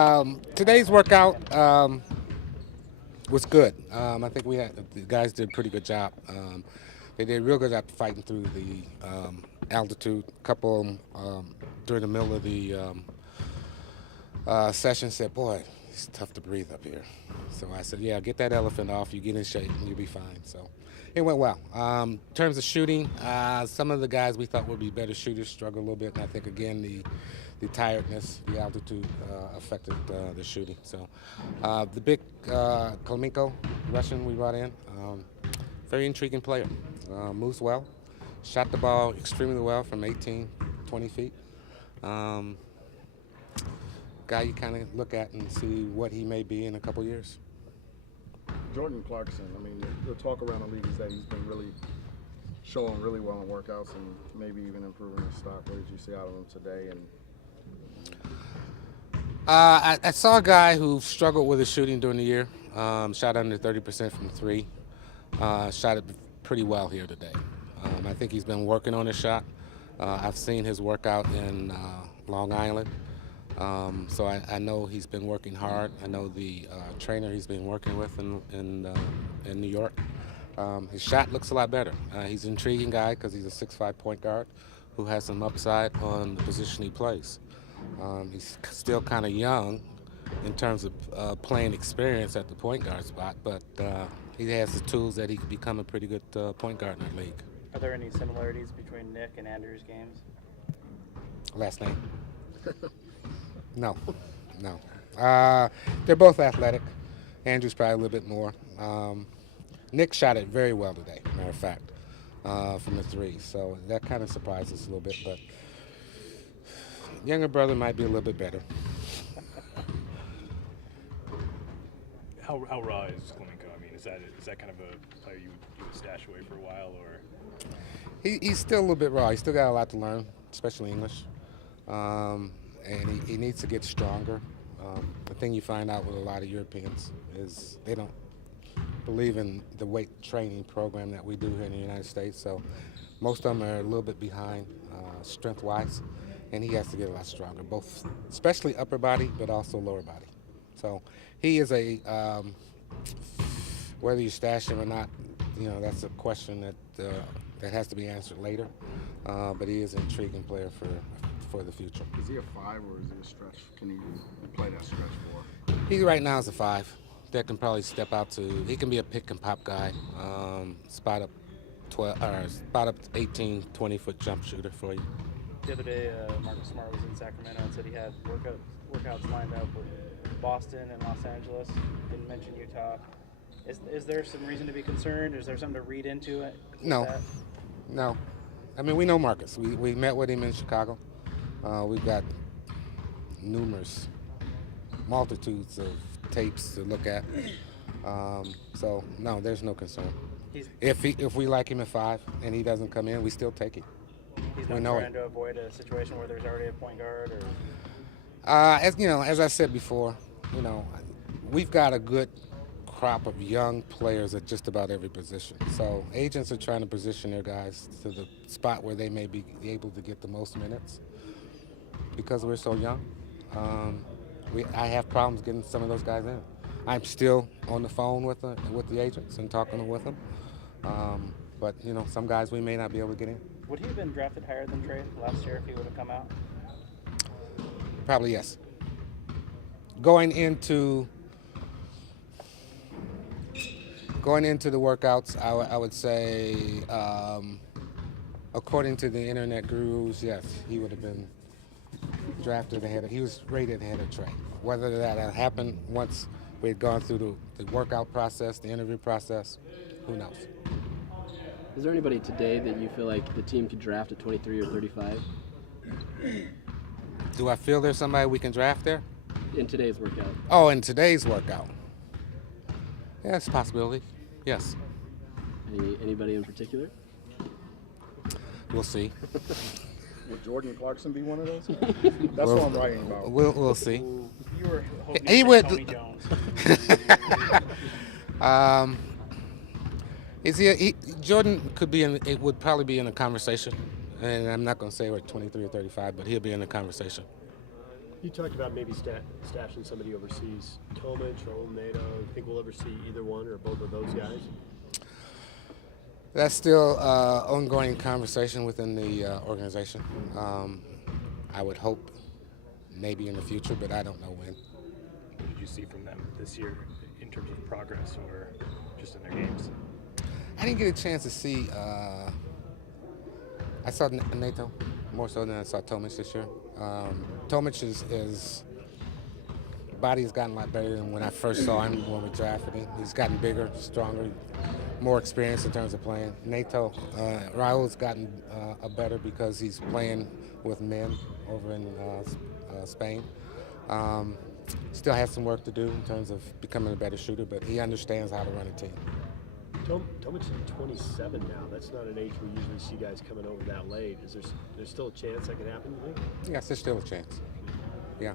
Today's workout was good. I think the guys did a pretty good job. They did a real good job fighting through the altitude. A couple of 'em, during the middle of the session said, "Boy, it's tough to breathe up here." So I said, "Yeah, get that elephant off. You get in shape, and you'll be fine." So it went well. In terms of shooting, some of the guys we thought would be better shooters struggled a little bit, and I think again the tiredness, the altitude affected the shooting. So the big Kolmenko Russian we brought in, very intriguing player. Moves well, shot the ball extremely well from 18, 20 feet. Um, Guy you kind of look at and see what he may be in a couple years. Jordan Clarkson, I mean, the talk around the league is that he's been really showing really well in workouts and maybe even improving his stock. What did you see out of him today? And I saw a guy who struggled with his shooting during the year. Shot under 30% from three. Shot it pretty well here today. I think he's been working on his shot. I've seen his workout in Long Island. So I know he's been working hard. I know the trainer he's been working with in New York. His shot looks a lot better. He's an intriguing guy because he's a 6'5" point guard who has some upside on the position he plays. He's still kind of young in terms of playing experience at the point guard spot, but he has the tools that he could become a pretty good point guard in the league. Are there any similarities between Nick and Andrew's games? Last name? No, no. They're both athletic. Andrew's probably a little bit more. Nick shot it very well today, matter of fact, from the three. So that kind of surprised us a little bit, but younger brother might be a little bit better. How raw is Clemenco? I mean, is that kind of a player you would stash away for a while, or? He's still a little bit raw. He's still got a lot to learn, especially English. And he needs to get stronger. The thing you find out with a lot of Europeans is they don't believe in the weight training program that we do here in the United States. So most of them are a little bit behind strength-wise, and he has to get a lot stronger, both especially upper body, but also lower body. So he is whether you stash him or not, that's a question that has to be answered later. But he is an intriguing player for the future. is he a 5 or is he a stretch? Can he play that stretch for? He right now is a 5 that can probably step out to. He can be a pick and pop guy, spot up 12 or spot up 18, 20-foot jump shooter for you. The other day, Marcus Smart was in Sacramento and said he had workouts lined up with Boston and Los Angeles. Didn't mention Utah. Is there some reason to be concerned? Is there something to read into it? No. No. I mean, we know Marcus. We met with him in Chicago. We've got multitudes of tapes to look at. So no, there's no concern. If we like him at 5 and he doesn't come in, we still take him. He's not trying to avoid a situation where there's already a point guard, or. As I said before, we've got a good crop of young players at just about every position. So agents are trying to position their guys to the spot where they may be able to get the most minutes. Because we're so young, I have problems getting some of those guys in. I'm still on the phone with the agents and talking with them. But some guys we may not be able to get in. Would he have been drafted higher than Trey last year if he would have come out? Probably yes. Going into the workouts, I would say, according to the internet gurus, yes, he would have been drafted ahead. He was rated ahead of Trey. Whether that had happened once we had gone through the workout process, the interview process, who knows? Is there anybody today that you feel like the team could draft at 23 or 35? Do I feel there's somebody we can draft there? In today's workout. Oh, in today's workout. Yeah, it's a possibility. Yes. Anybody in particular? We'll see. Would Jordan Clarkson be one of those? That's what I'm writing about. We'll see. You were hoping He to would. Tony Jones. Jordan could be in? It would probably be in a conversation, and I'm not going to say we're 23 or 35, but he'll be in a conversation. You talked about maybe stashing somebody overseas. Tomic or NATO. You think we'll ever see either one or both of those guys? That's still ongoing conversation within the organization. I would hope maybe in the future, but I don't know when. What did you see from them this year in terms of progress or just in their games? I didn't get a chance to see. I saw NATO more so than I saw Tomic this year. Tomic is body has gotten a lot better than when I first saw him when we drafted him. He's gotten bigger, stronger, more experience in terms of playing. NATO, Raul's gotten better because he's playing with men over in Spain. Still has some work to do in terms of becoming a better shooter, but he understands how to run a team. Tomic's 27 now. That's not an age we usually see guys coming over that late. Is there's still a chance that could happen, you think? Yes, there's still a chance. Yeah.